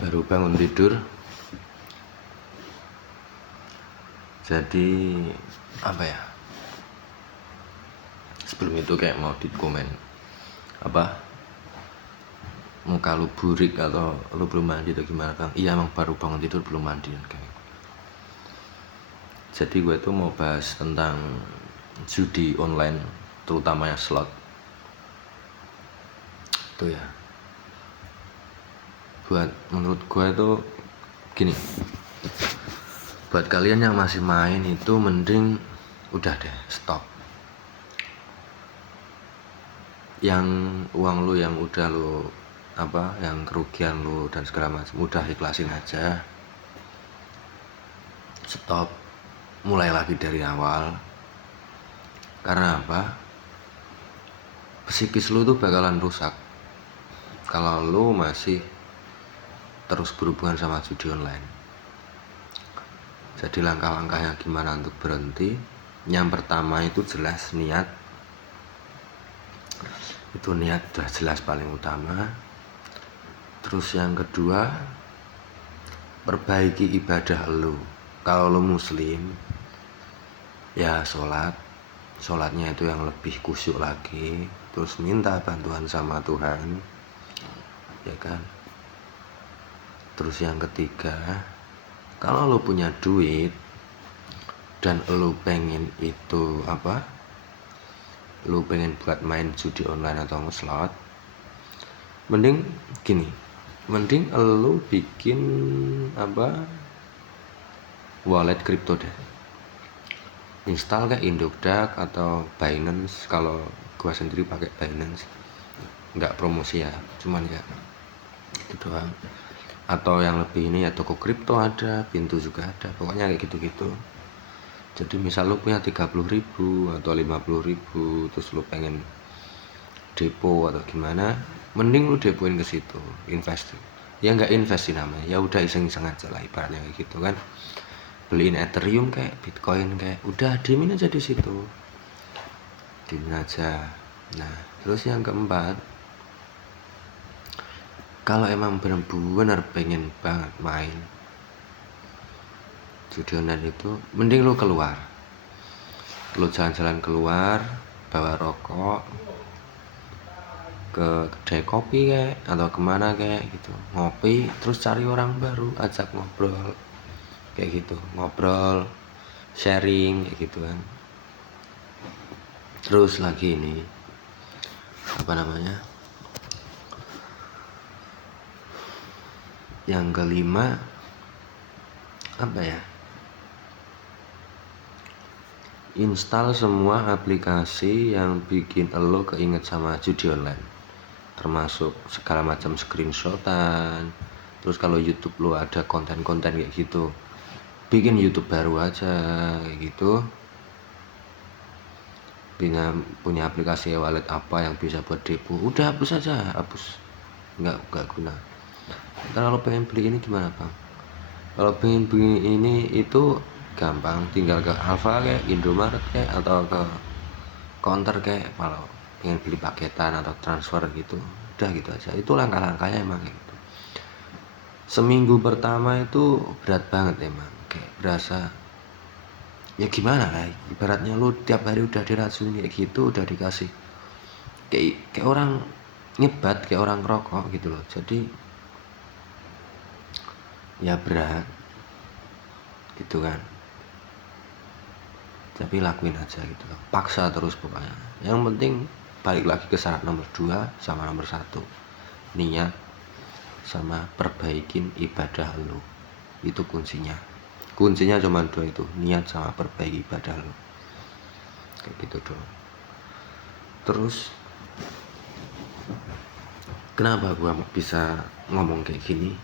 Baru bangun tidur. Jadi apa ya, sebelum itu kayak mau di komen apa, muka lu burik atau lu belum mandi atau gimana Bang? Iya emang baru bangun tidur belum mandi kayak. Jadi gue tuh mau bahas tentang judi online, terutamanya slot itu ya. Menurut gue itu gini, buat kalian yang masih main itu mending udah deh stop. Yang uang lu yang udah lu apa, yang kerugian lu dan segala macam udah ikhlasin aja, stop, mulai lagi dari awal. Karena apa, psikis lu tuh bakalan rusak kalau lu masih terus berhubungan sama judi online. Jadi langkah-langkahnya gimana untuk berhenti? Yang pertama itu jelas niat. Itu niat udah jelas paling utama. Terus yang kedua, perbaiki ibadah lu. Kalau lu muslim ya sholatnya itu yang lebih khusyuk lagi, terus minta bantuan sama Tuhan, ya kan. Terus yang ketiga, kalau lu punya duit dan lu pengen itu apa, lu pengen buat main judi online atau nge-slot, mending gini, mending lu bikin apa, wallet kripto deh. Install kayak Indodax atau Binance. Kalau gua sendiri pakai Binance, nggak promosi ya, cuman ya gitu doang. Atau yang lebih ini ya, toko kripto ada, Pintu juga ada, pokoknya kayak gitu-gitu. Jadi misal lu punya 30.000 atau 50.000, terus lu pengen depo atau gimana, mending lu depoin ke situ, invest. Ya nggak invest sih namanya, ya udah iseng-iseng aja lah ibaratnya kayak gitu kan. Beliin Ethereum kayak Bitcoin kayak, udah diemin aja di situ, diemin aja. Nah terus yang keempat, kalau emang bener-bener pengen banget main judi online itu, mending lu keluar, lu jalan-jalan keluar, bawa rokok ke kedai kopi kayak atau kemana kayak gitu, ngopi, terus cari orang baru, ajak ngobrol kayak gitu, ngobrol, sharing kayak gitu kan. Terus lagi ini apa namanya, yang kelima apa ya, install semua aplikasi yang bikin lo keinget sama judi online, termasuk segala macam screenshotan. Terus kalau YouTube lo ada konten-konten kayak gitu, bikin YouTube baru aja kayak gitu. Punya aplikasi wallet apa yang bisa buat depo, udah hapus aja, hapus, nggak guna. Kalau pengen beli ini gimana Bang? Kalau pengen beli ini itu gampang, tinggal ke Alfa kayak Indomaret kayak atau ke counter kayak, kalau pengen beli paketan atau transfer gitu, udah gitu aja. Itu langkah-langkahnya emang kayak gitu. Seminggu pertama itu berat banget emang, kayak berasa ya gimana lah, ibaratnya lu tiap hari udah diracuni kayak gitu, udah dikasih kayak orang nyebat, kayak orang rokok gitu loh. Jadi ya berat gitu kan, tapi lakuin aja gitu loh, paksa terus pokoknya. Yang penting balik lagi ke syarat nomor 2 sama nomor 1, niat sama perbaikin ibadah lu. Itu kuncinya cuma 2 itu, niat sama perbaiki ibadah lu, kayak gitu doang. Terus kenapa gua bisa ngomong kayak gini,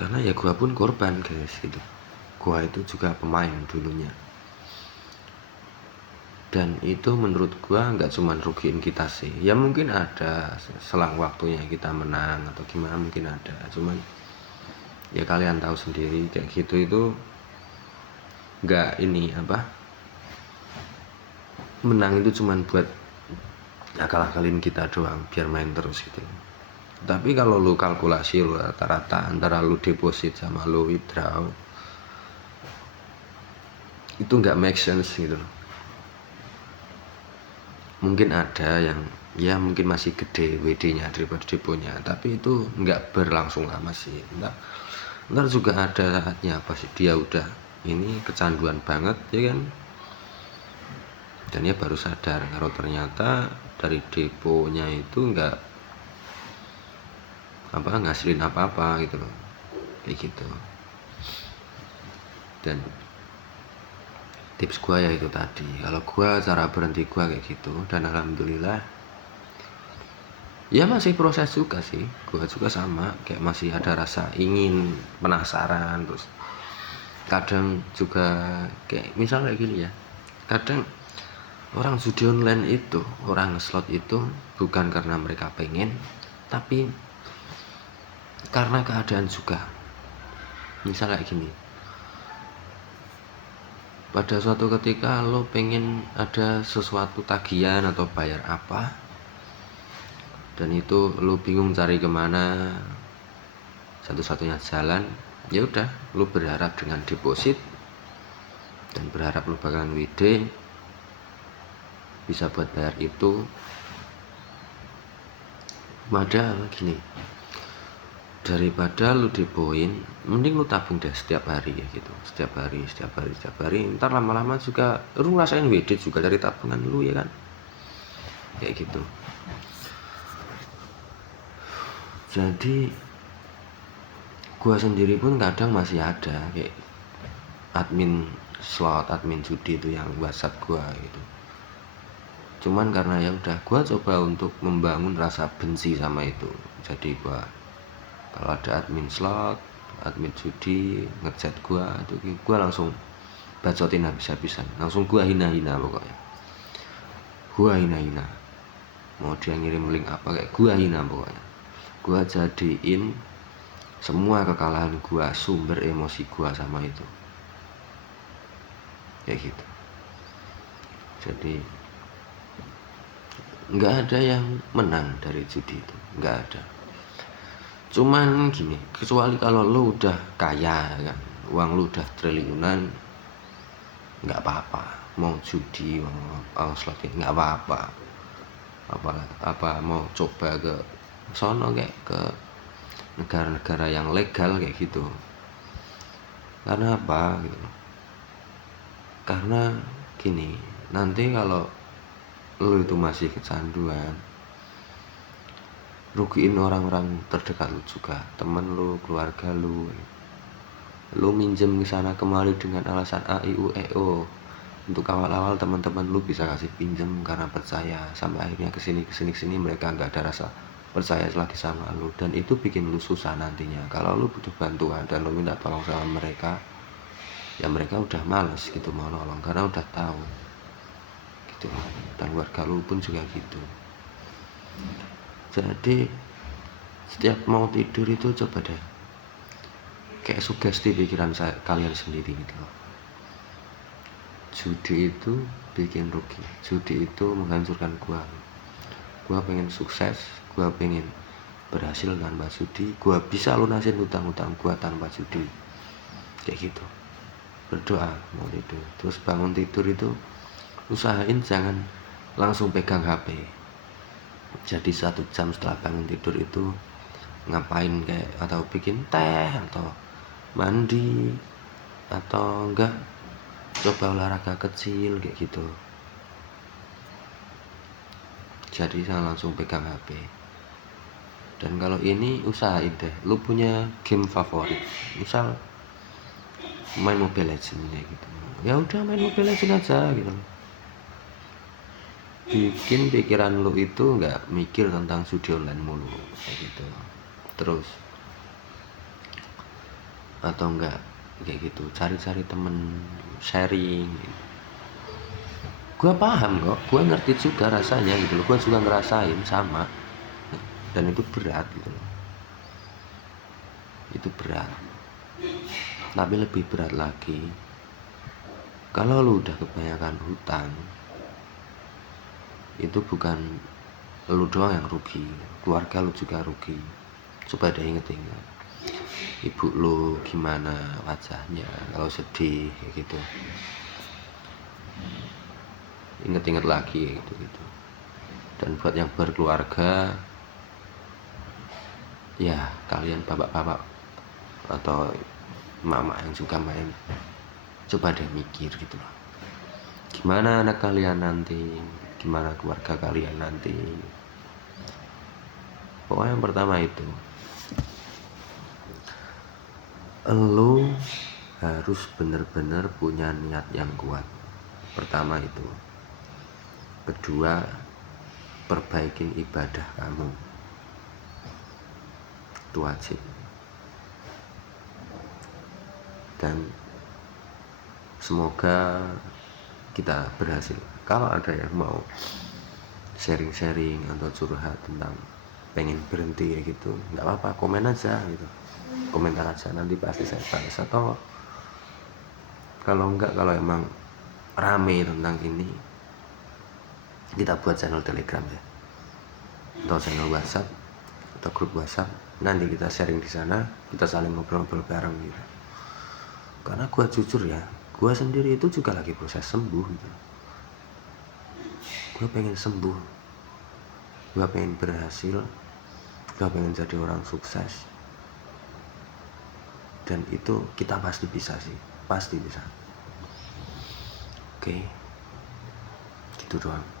karena ya gua pun korban guys gitu. Gua itu juga pemain dulunya, dan itu menurut gua nggak cuman rugiin kita sih, ya mungkin ada selang waktunya kita menang atau gimana, mungkin ada, cuman ya kalian tahu sendiri kayak gitu itu nggak ini apa, menang itu cuman buat akal-akalin kita doang biar main terus gitu. Tapi kalau lu kalkulasi lu rata-rata antara lu deposit sama lu withdraw itu nggak make sense gitu loh. Mungkin ada yang ya mungkin masih gede WD-nya daripada deponya, tapi itu nggak berlangsung lama sih. Ntar juga ada saatnya pas dia udah ini kecanduan banget ya kan, dan dia baru sadar kalau ternyata dari deponya itu nggak ngasilin apa-apa gitu loh, kayak gitu. Dan tips gua ya itu tadi, kalau gua cara berhenti gua kayak gitu, dan alhamdulillah ya masih proses juga sih, gua juga sama, kayak masih ada rasa ingin, penasaran, terus kadang juga kayak misal kayak gini ya, kadang orang judi online itu, orang slot itu bukan karena mereka pengen, tapi karena keadaan juga. Misal kayak gini, pada suatu ketika lo pengen ada sesuatu tagihan atau bayar apa, dan itu lo bingung cari kemana, satu-satunya jalan ya udah lo berharap dengan deposit dan berharap lo bakalan WD bisa buat bayar itu. Padahal gini, daripada lu depoin, mending lu tabung deh setiap hari ya gitu, setiap hari, ntar lama-lama juga lu rasain WD juga dari tabungan lu ya kan, kayak gitu. Jadi gua sendiri pun kadang masih ada kayak admin slot, admin judi itu yang WhatsApp gua gitu. Cuman karena ya udah gua coba untuk membangun rasa benci sama itu. Jadi gua kalau ada admin slot, admin judi ngechat gua, itu gua langsung bacotin habis-habisan, langsung gua hina-hina pokoknya. Gua hina-hina. Mau dia ngirim link apa kayak gua hina pokoknya. Gua jadiin semua kekalahan gua sumber emosi gua sama itu, kayak gitu. Jadi nggak ada yang menang dari judi itu, nggak ada. Cuman gini, kecuali kalau lu udah kaya kan, uang lu udah triliunan, nggak apa-apa mau judi, mau slot nggak apa-apa. Apa mau coba ke sono kayak ke negara-negara yang legal kayak gitu. Karena apa gitu, karena gini, nanti kalau lu itu masih kecanduan, rugiin orang-orang terdekat lu juga, temen lu, keluarga lu minjem ke sana kemari dengan alasan A I U E O. Untuk awal-awal teman-teman lu bisa kasih pinjem karena percaya, sampai akhirnya kesini mereka nggak ada rasa percaya lagi sama lu, dan itu bikin lu susah nantinya. Kalau lu butuh bantuan dan lu minta tolong sama mereka, ya mereka udah males gitu mau nolong karena udah tahu gitu. Dan keluarga lu pun juga gitu. Jadi setiap mau tidur itu coba deh kayak sugesti pikiran kalian sendiri gitu loh. Judi itu bikin rugi, judi itu menghancurkan gua pengen sukses, gua pengen berhasil tanpa judi, gua bisa lunasin hutang-hutang gua tanpa judi, kayak gitu. Berdoa mau tidur, terus bangun tidur itu usahain jangan langsung pegang HP. Jadi 1 jam setelah bangun tidur itu ngapain, kayak atau bikin teh atau mandi atau enggak coba olahraga kecil kayak gitu. Jadi jangan langsung pegang HP. Dan kalau ini usahain deh lu punya game favorit, misal main Mobile Legends gitu, ya udah main Mobile Legends aja gitu. Bikin pikiran lu itu nggak mikir tentang judi online mulu kayak gitu. Terus atau enggak kayak gitu, cari-cari temen sharing gitu. Gua paham kok, gua ngerti juga rasanya gitu loh, gua juga ngerasain sama, dan itu berat gitu loh, itu berat. Tapi lebih berat lagi kalau lu udah kebanyakan hutang. Itu bukan lu doang yang rugi, keluarga lu juga rugi. Coba deh inget-inget ibu lu gimana wajahnya kalau sedih kayak gitu, inget-inget lagi gitu gitu. Dan buat yang berkeluarga, ya kalian bapak-bapak atau mama yang suka main, coba deh mikir gitu loh, gimana anak kalian nanti, gimana keluarga kalian nanti. Pokoknya yang pertama itu, lo harus bener-bener punya niat yang kuat. Pertama itu. Kedua, perbaikin ibadah kamu, itu wajib. Dan semoga kita berhasil. Kalau ada yang mau sharing-sharing atau curhat tentang pengen berhenti kayak gitu, nggak apa-apa, komen aja gitu, komentar aja, nanti pasti saya balas. Atau kalau enggak, kalau emang rame tentang ini, kita buat channel Telegram ya, atau channel WhatsApp atau grup WhatsApp, nanti kita sharing di sana, kita saling ngobrol-ngobrol bareng gitu. Karena gue jujur ya, gue sendiri itu juga lagi proses sembuh gitu. Gue pengen sembuh, gue pengen berhasil, gue pengen jadi orang sukses. Dan itu kita pasti bisa sih, pasti bisa. Oke, gitu doang.